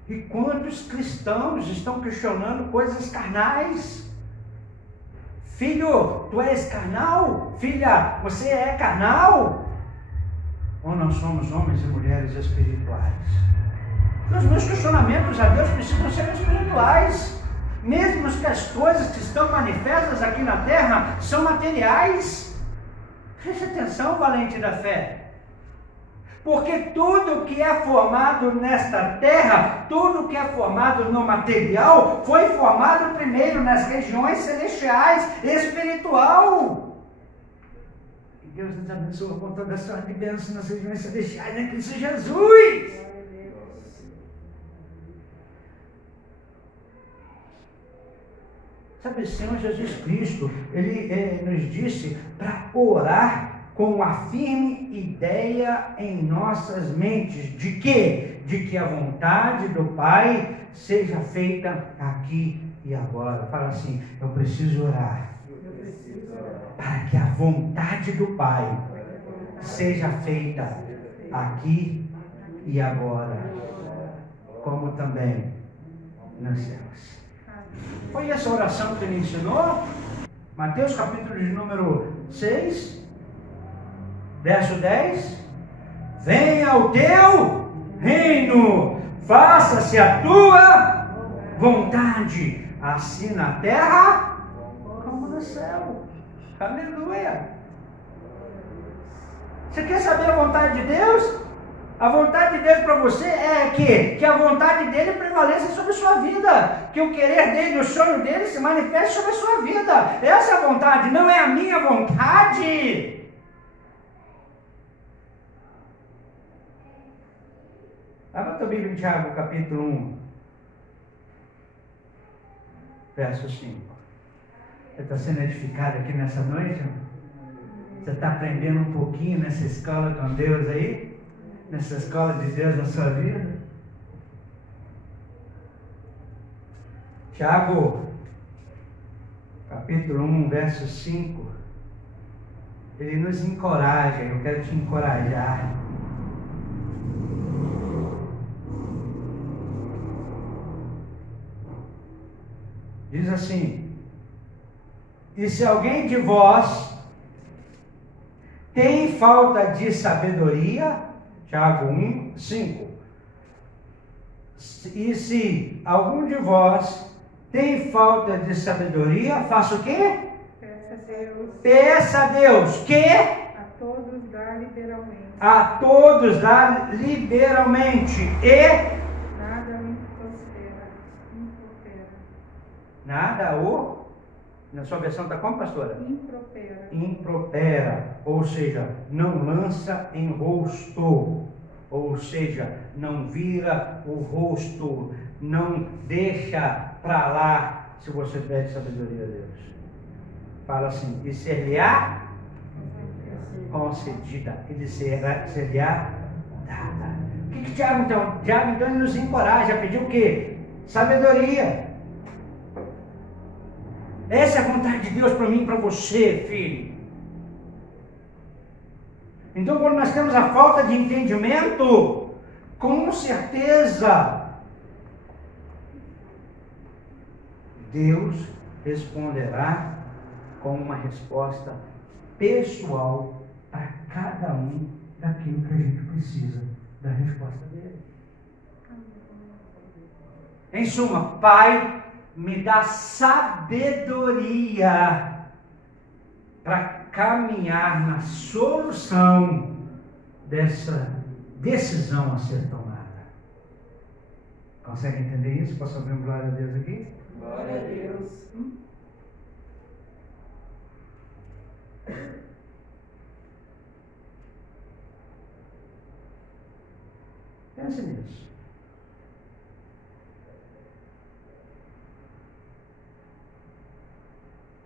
E quantos cristãos estão questionando coisas carnais? Filho, tu és carnal? Filha, você é carnal? Ou nós somos homens e mulheres espirituais? Os meus questionamentos a Deus precisam ser espirituais. Mesmo que as coisas que estão manifestas aqui na terra são materiais. Preste atenção, valente da fé. Porque tudo que é formado nesta terra, tudo que é formado no material, foi formado primeiro nas regiões celestiais, espiritual. E Deus nos abençoa com toda a sorte de bênçãos nas regiões celestiais em Cristo Jesus. Sabe, o Senhor Jesus Cristo, Ele nos disse para orar com a firme ideia em nossas mentes, de quê? De que a vontade do Pai seja feita aqui e agora. Fala assim, eu preciso orar para que a vontade do Pai seja feita aqui e agora, como também nos céus. Foi essa oração que ele ensinou? Mateus capítulo de número 6, verso 10. Venha o teu reino, faça-se a tua vontade, assim na terra como no céu. Aleluia. Você quer saber a vontade de Deus? A vontade de Deus para você é que a vontade dele prevaleça sobre a sua vida. Que o querer dele, o sonho dele se manifeste sobre a sua vida. Essa é a vontade, não é a minha vontade. Abra tua Bíblia em Tiago, capítulo 1, verso 5. Você está sendo edificado aqui nessa noite? Você está aprendendo um pouquinho nessa escola com Deus aí? Nessa escola de Deus na sua vida? Tiago, capítulo 1, verso 5. Ele nos encoraja, eu quero te encorajar. Diz assim: e se alguém de vós tem falta de sabedoria, Tiago 1, 5. E se algum de vós tem falta de sabedoria, faça o quê? Peça a Deus. Peça a Deus que A todos dá liberalmente. a todos dá liberalmente e Nada lhe prospera. Impropera. nada o... Na sua versão está como, pastora? Impropera. Impropera, ou seja, não lança em rosto, ou seja, não vira o rosto, não deixa para lá, se você pede sabedoria a Deus. Fala assim: e ser-lhe-á concedida, ele ser-lhe-á dada. O que Tiago então? Tiago então ele nos encoraja a pedir o quê? Sabedoria. Essa é a vontade de Deus para mim e para você, filho. Então, quando nós temos a falta de entendimento, com certeza, Deus responderá com uma resposta pessoal para cada um daquilo que a gente precisa da resposta dele. Em suma, Pai, me dá sabedoria para caminhar na solução dessa decisão a ser tomada. Consegue entender isso? Posso ouvir um glória a Deus aqui? Glória a Deus. Pense nisso.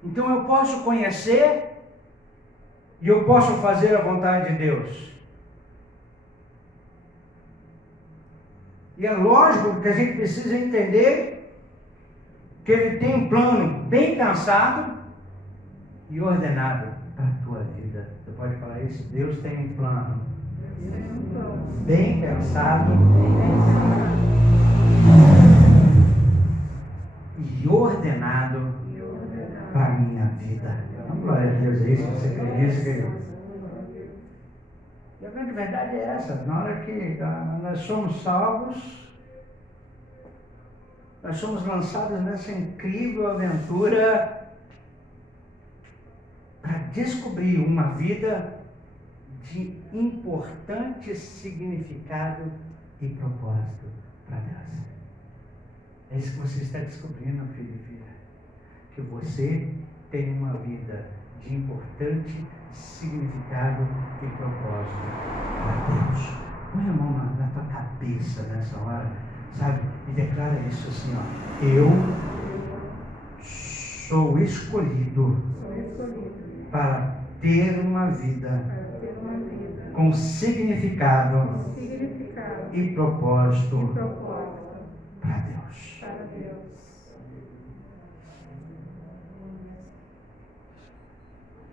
Então eu posso conhecer e eu posso fazer a vontade de Deus. E é lógico que a gente precisa entender que Ele tem um plano bem pensado e ordenado para a tua vida. Você pode falar isso? Deus tem um plano bem pensado e ordenado para a minha vida. Glória a Deus, é isso que você crê nisso, querido? E a grande verdade é essa: na hora que nós somos salvos, nós somos lançados nessa incrível aventura para descobrir uma vida de importante significado e propósito para Deus. É isso que você está descobrindo, filho e filha. Que você tem uma vida de importante significado e propósito para Deus. Põe a mão na tua cabeça nessa hora, sabe? E declara isso assim, ó: eu sou escolhido para ter uma vida com significado e propósito para Deus.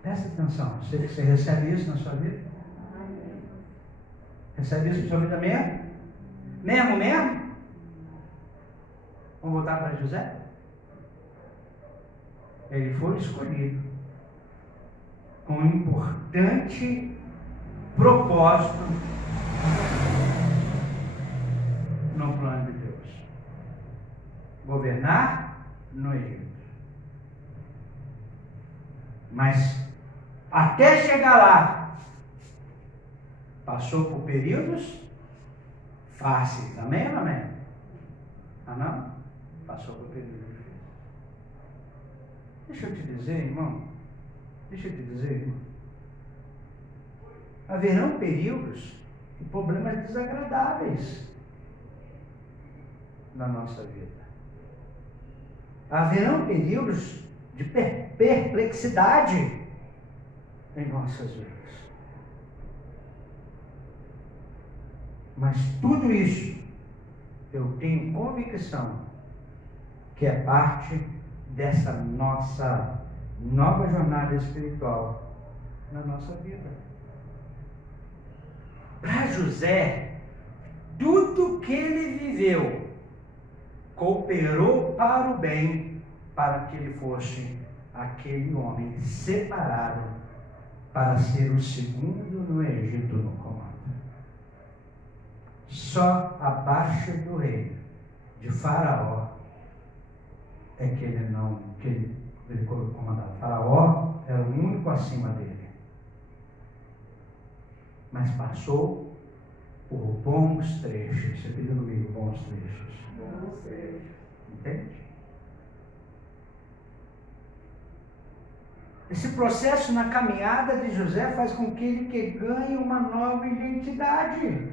Presta atenção, você recebe isso na sua vida? Recebe isso na sua vida mesmo? Mesmo? Vamos voltar para José? Ele foi escolhido com um importante propósito no plano de Deus: governar no Egito. Mas até chegar lá, passou por períodos fáceis. Amém ou não amém? Ah, não? Passou por período difícil. Deixa eu te dizer, irmão. Haverão períodos e problemas desagradáveis na nossa vida. Haverão períodos de perplexidade em nossas vidas. Mas tudo isso eu tenho convicção que é parte dessa nossa nova jornada espiritual na nossa vida. Para José, tudo que ele viveu cooperou para o bem, para que ele fosse aquele homem separado para ser o segundo no Egito no comando. Só abaixo do rei de Faraó é que ele comandava. Faraó era o único acima dele. Mas passou por bons trechos. Você pediu no meio bons trechos. Bons trechos. Entende? Esse processo na caminhada de José faz com que ele ganhe uma nova identidade.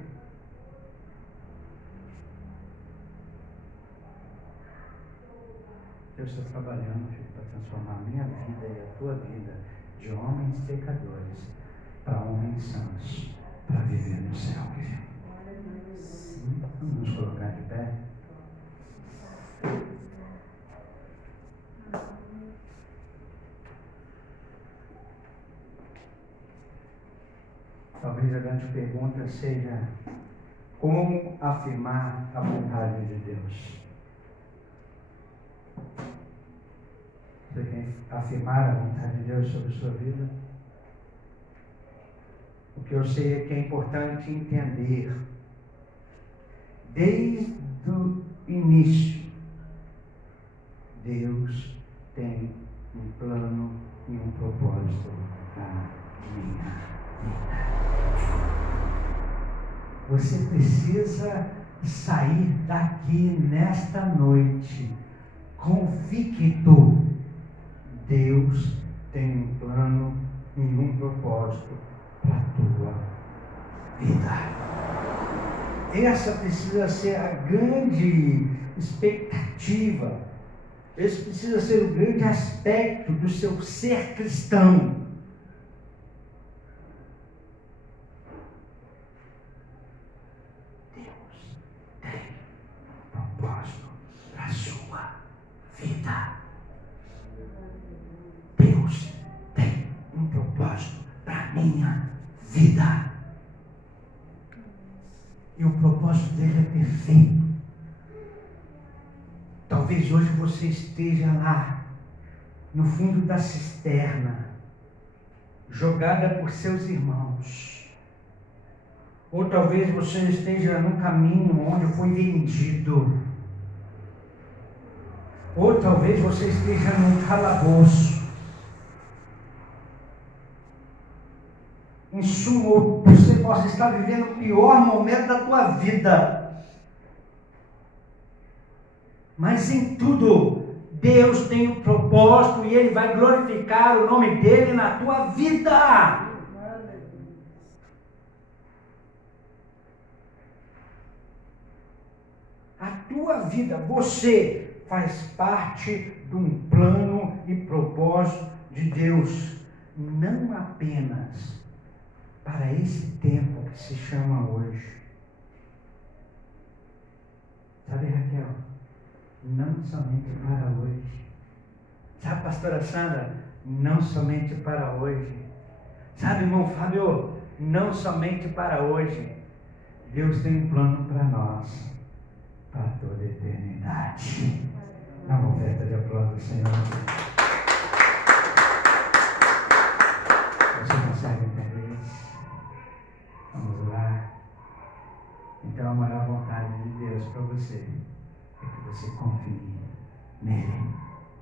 Deus está trabalhando, filho, para transformar a minha vida e a tua vida de homens pecadores para homens santos, para viver no céu. Vamos nos colocar de pé. Talvez a grande pergunta seja: como afirmar a vontade de Deus? Você quer afirmar a vontade de Deus sobre a sua vida? O que eu sei é que é importante entender, desde o início, Deus tem um plano e um propósito para minha vida. Você precisa sair daqui nesta noite convicto. Deus tem um plano e um propósito para a tua vida. Essa precisa ser a grande expectativa. Esse precisa ser o grande aspecto do seu ser cristão. Deus tem um propósito para a sua vida. Deus tem um propósito para a minha vida. E o propósito dele é perfeito. Talvez hoje você esteja lá, no fundo da cisterna, jogada por seus irmãos. Ou talvez você esteja num caminho onde foi vendido. Ou talvez você esteja num calabouço. Em suma, você possa estar vivendo o pior momento da tua vida. Mas em tudo, Deus tem um propósito e Ele vai glorificar o nome dEle na tua vida. A tua vida, você faz parte de um plano e propósito de Deus, não apenas para esse tempo que se chama hoje. Sabe, Raquel? Não somente para hoje. Sabe, pastora Sandra? Não somente para hoje. Sabe, irmão Fábio? Não somente para hoje. Deus tem um plano para nós, para toda a eternidade. Dá uma oferta de aplauso ao Senhor. Você consegue entender isso? Vamos lá. Então a maior vontade de Deus para você é que você confie nele.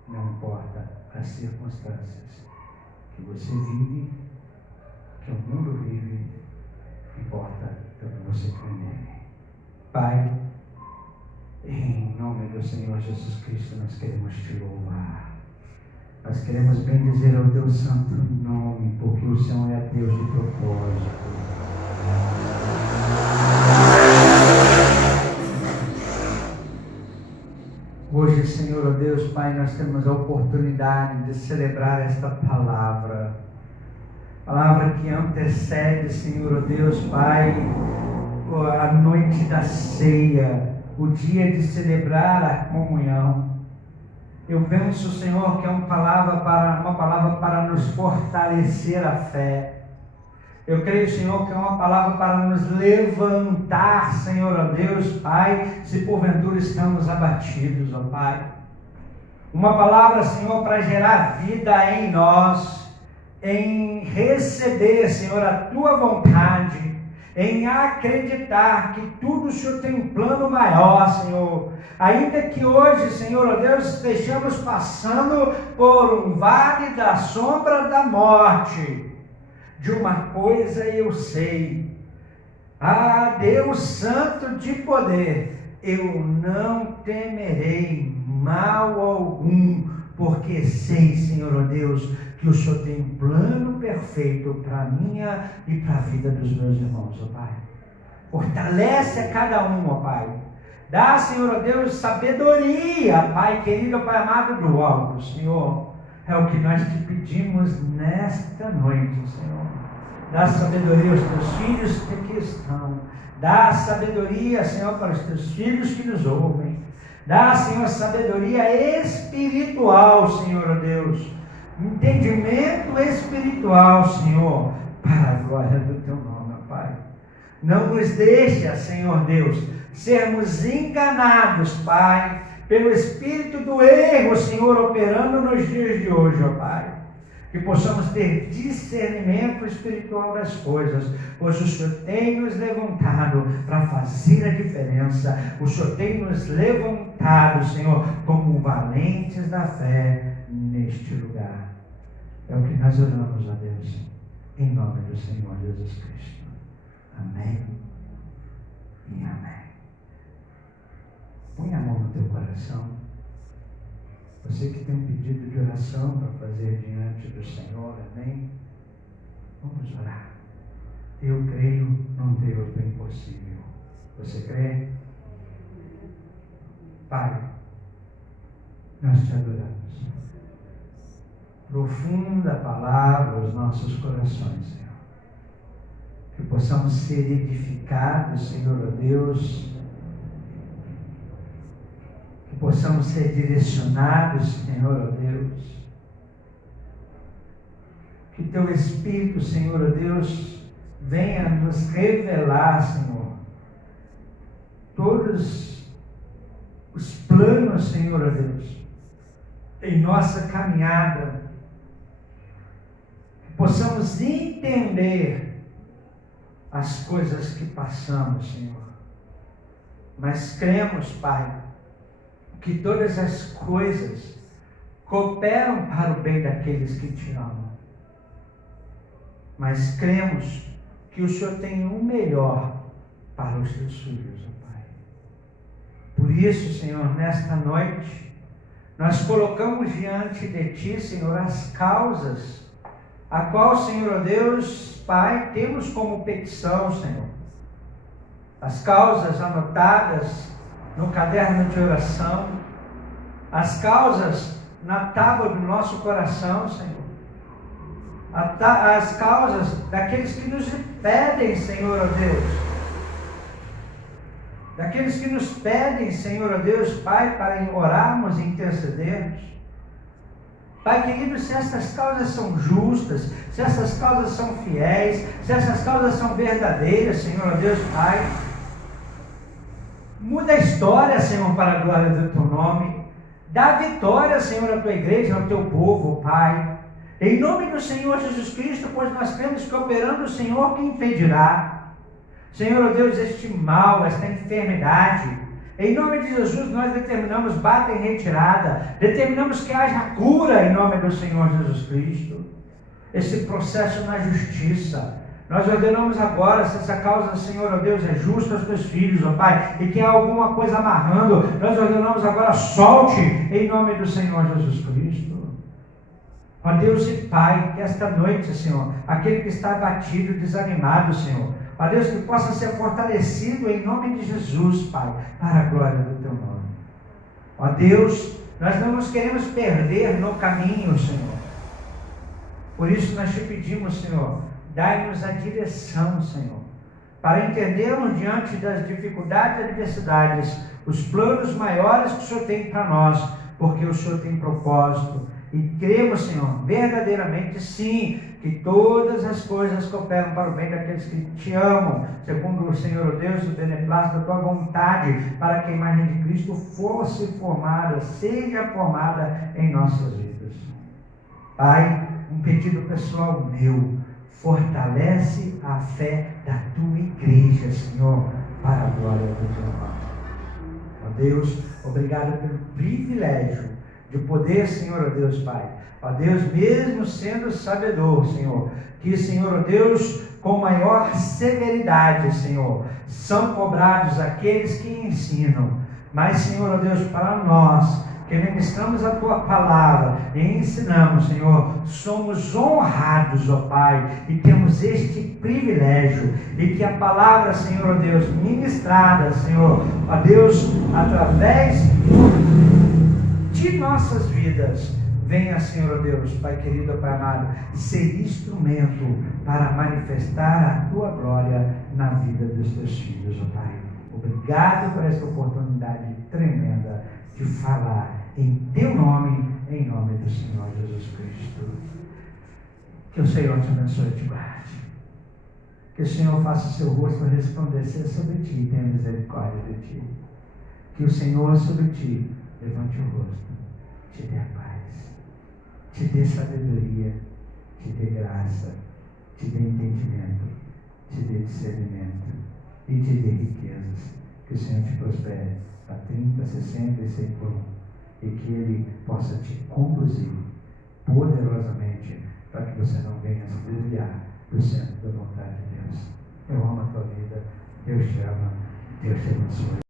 Não importa as circunstâncias que você vive, que o mundo vive, importa que você crê nele. Pai, em nome do Senhor Jesus Cristo, nós queremos te louvar. Nós queremos bendizer o teu santo nome, porque o Senhor é Deus de propósito. Hoje, Senhor, ó Deus, Pai, nós temos a oportunidade de celebrar esta palavra que antecede, Senhor, ó Deus, Pai, a noite da ceia, o dia de celebrar a comunhão. Eu penso, Senhor, que é uma palavra para nos fortalecer a fé. Eu creio, Senhor, que é uma palavra para nos levantar, Senhor, ó Deus, Pai, se porventura estamos abatidos, ó Pai. Uma palavra, Senhor, para gerar vida em nós, em receber, Senhor, a Tua vontade, em acreditar que tudo o Senhor tem um plano maior, Senhor. Ainda que hoje, Senhor, ó Deus, estejamos passando por um vale da sombra da morte, de uma coisa eu sei, Deus Santo de poder, eu não temerei mal algum, porque sei, Senhor, ó Deus, que o Senhor tem um plano perfeito para a minha e para a vida dos meus irmãos, ó Pai. Fortalece a cada um, ó Pai. Dá, Senhor, ó Deus, sabedoria, Pai querido, Pai amado do alto, Senhor. É o que nós te pedimos nesta noite, Senhor. Dá sabedoria aos teus filhos que aqui estão. Dá sabedoria, Senhor, para os teus filhos que nos ouvem. Dá, Senhor, sabedoria espiritual, Senhor, ó Deus. Entendimento espiritual, Senhor, para a glória do teu nome, ó Pai. Não nos deixa, Senhor Deus, sermos enganados, Pai, pelo espírito do erro, Senhor, operando nos dias de hoje, ó Pai. Que possamos ter discernimento espiritual das coisas, pois o Senhor tem nos levantado para fazer a diferença. O Senhor tem nos levantado, Senhor, como valentes da fé neste lugar. É o que nós oramos, ó Deus, em nome do Senhor Jesus Cristo. Amém e amém. Põe a mão no teu coração. Você que tem um pedido de oração para fazer diante do Senhor, amém? Vamos orar. Eu creio num Deus do impossível. Você crê? Pai, nós te adoramos. Profunda palavra aos nossos corações, Senhor. Que possamos ser edificados, Senhor, ó Deus. Possamos ser direcionados, Senhor, ó Deus. Que teu Espírito, Senhor, ó Deus, venha nos revelar, Senhor, todos os planos, Senhor, ó Deus, em nossa caminhada. Que possamos entender as coisas que passamos, Senhor. Mas cremos, Pai, que todas as coisas cooperam para o bem daqueles que te amam. Mas cremos que o Senhor tem o melhor para os seus filhos, ó Pai. Por isso, Senhor, nesta noite, nós colocamos diante de Ti, Senhor, as causas, a qual, Senhor, ó Deus, Pai, temos como petição, Senhor. As causas anotadas no caderno de oração, as causas na tábua do nosso coração, Senhor, as causas daqueles que nos pedem, Senhor, ó Deus, daqueles que nos pedem, Senhor, ó Deus, Pai, para orarmos e intercedermos. Pai querido, se essas causas são justas, se essas causas são fiéis, se essas causas são verdadeiras, Senhor, ó Deus, Pai, muda a história, Senhor, para a glória do Teu nome. Dá vitória, Senhor, à Tua igreja, ao Teu povo, Pai. Em nome do Senhor Jesus Cristo, pois nós cremos que operando o Senhor, que impedirá? Senhor, ó Deus, este mal, esta enfermidade, em nome de Jesus, nós determinamos bata em retirada, determinamos que haja cura em nome do Senhor Jesus Cristo. Esse processo na justiça, Nós ordenamos agora, se essa causa, Senhor, ó Deus, é justa aos teus filhos, ó Pai, e que há alguma coisa amarrando, nós ordenamos agora, solte, em nome do Senhor Jesus Cristo. Ó Deus e Pai, que esta noite, Senhor, aquele que está abatido, desanimado, Senhor, ó Deus, que possa ser fortalecido em nome de Jesus, Pai, para a glória do teu nome. Ó Deus, nós não nos queremos perder no caminho, Senhor. Por isso nós te pedimos, Senhor, dai-nos a direção, Senhor, para entendermos diante das dificuldades e adversidades os planos maiores que o Senhor tem para nós, porque o Senhor tem propósito. E cremos, Senhor, verdadeiramente sim, que todas as coisas cooperam para o bem daqueles que te amam, segundo o Senhor, o Deus, o beneplácito da tua vontade, para que a imagem de Cristo fosse formada, seja formada em nossas vidas. Pai, um pedido pessoal meu, fortalece a fé da tua igreja, Senhor, para a glória do teu nome. Ó Deus, obrigado pelo privilégio de poder, Senhor, ó Deus, Pai, ó Deus, mesmo sendo sabedor, Senhor, que, Senhor, ó Deus, com maior severidade, Senhor, são cobrados aqueles que ensinam, mas, Senhor, ó Deus, para nós, que ministramos a tua palavra e ensinamos, Senhor, somos honrados, ó Pai, e temos este privilégio, e que a palavra, Senhor, ó Deus, ministrada, Senhor, ó Deus, através de nossas vidas, venha, Senhor, ó Deus, Pai querido, Pai amado, ser instrumento para manifestar a tua glória na vida dos teus filhos, ó Pai. Obrigado por esta oportunidade tremenda de falar em teu nome, em nome do Senhor Jesus Cristo. Que o Senhor te abençoe e te guarde. Que o Senhor faça o seu rosto resplandecer sobre ti e tenha misericórdia de ti. Que o Senhor sobre ti levante o rosto, te dê a paz, te dê sabedoria, te dê graça, te dê entendimento, te dê discernimento e te dê riquezas. Que o Senhor te prospere a 30, 60 e 100 por 1, e que Ele possa te conduzir poderosamente para que você não venha se desviar do centro da vontade de Deus. Eu amo a tua vida, Deus te ama, Deus te abençoe.